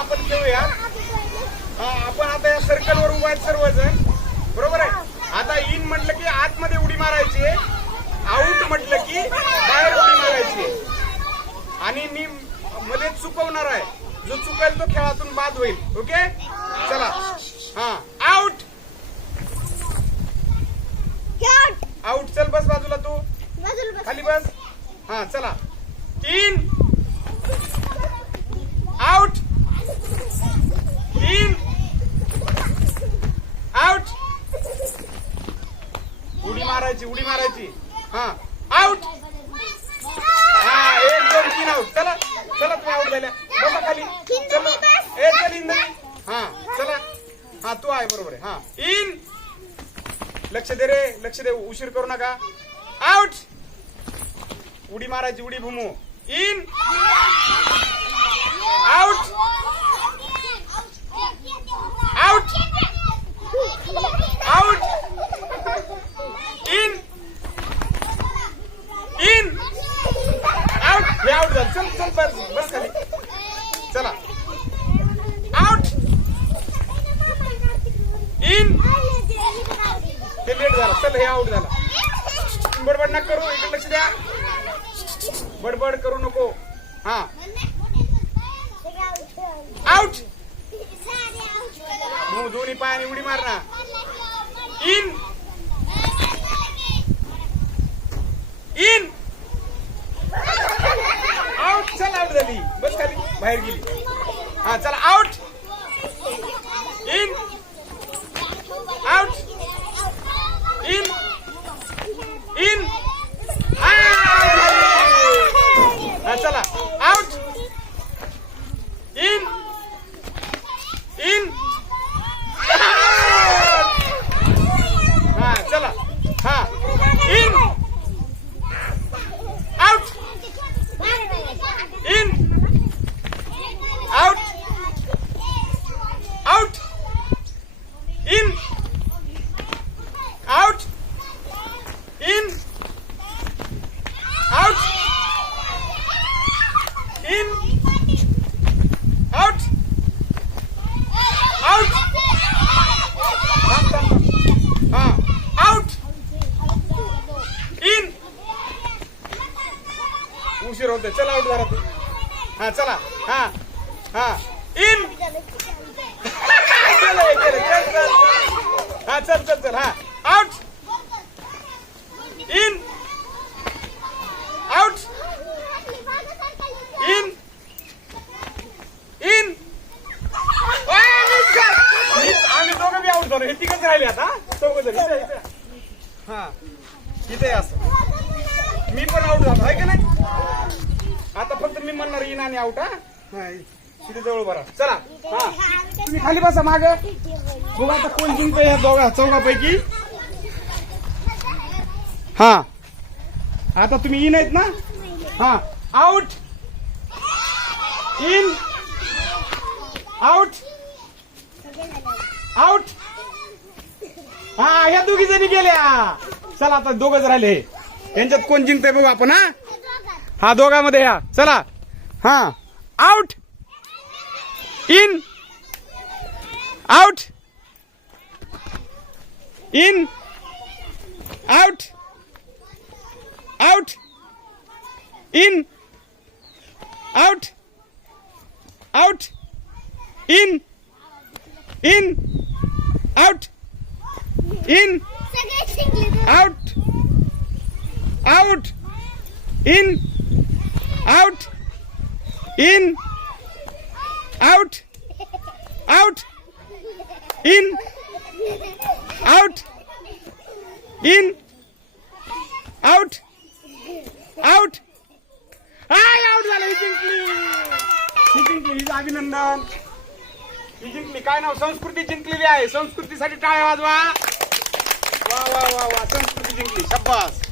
आपण हा, आपण आता या सर्कलवर उभा आहेत सर्वजण. बरोबर आहे? आता इन म्हटलं की आतमध्ये उडी मारायची आऊट म्हटलं की बाहेर उडी मारायची आणि मी मध्ये चुकवणार आहे. जो चुकेल तो खेळातून बाद होईल. ओके? चला. हा. आऊट आऊट चल बस बाजूला तू. खाली बस. हा चला. In out in Out. उडी मारायची उडी मारायची. हा. आउट हा एक दोन तीन आउट चला चला तुम्ही आउट झाल्या. बसा खाली. चला. ए चल इन हा चला. हा तू आहे बरोबर आहे. हा. इन लक्ष दे रे लक्ष दे. उशीर करू नका. आउट उडी मारायची उडी भूमू. इन आउट आउट झालं चल चल बस बस खाली. चला. आउट इन ते लेट झालं. चल हे आउट झालं. बडबड नका करू इकडे लक्ष द्या. बडबड करू नको. हा. आउट दोन्ही पायाने उडी मार ना इन इन आउट चल आउट झाली बस खाली बाहेर गेली. हा चला out in out in in हा चला आउट इन इन हा चला हा in out in out out in out in out in out out हा आउट इन उशीर होते चला आउट झाला तू. हा चला. हा हा. इन! गेलं, चल, चल. हा चल चल चल. हा. Out in out in in आम्ही दोघं बी आउट झालो. हे तिघच राहिले आता. चौघ जण. हा. इथे असं मी पण आउट झालो. आहे की नाही? आता फक्त मी म्हणणार इन आणि आउट हा? जवळ बरा चला. हा. तुम्ही खाली बसा माग. बघू आता कोण जिंकतोय ह्या दोघा चौघापैकी. हा. आता तुम्ही इन आहेत ना? हा. आउट इन आउट आउट हा ह्या दोघी जणी गेल्या. चला आता दोघच राहिले. यांच्यात कोण जिंकतंय बघू आपण हा? हा दोघांमध्ये या. चला. हा. Out in out in out out in out out in in out in out out in out in out out in out in out out I out झालं ही जिंकली ही जिंकली अभिनंदन. ही जिंकली काय नाव? संस्कृती जिंकलेली आहे. संस्कृतीसाठी टाळ्या वाजवा. वा वा वा वा. संस्कृती जिंकली. शब्बास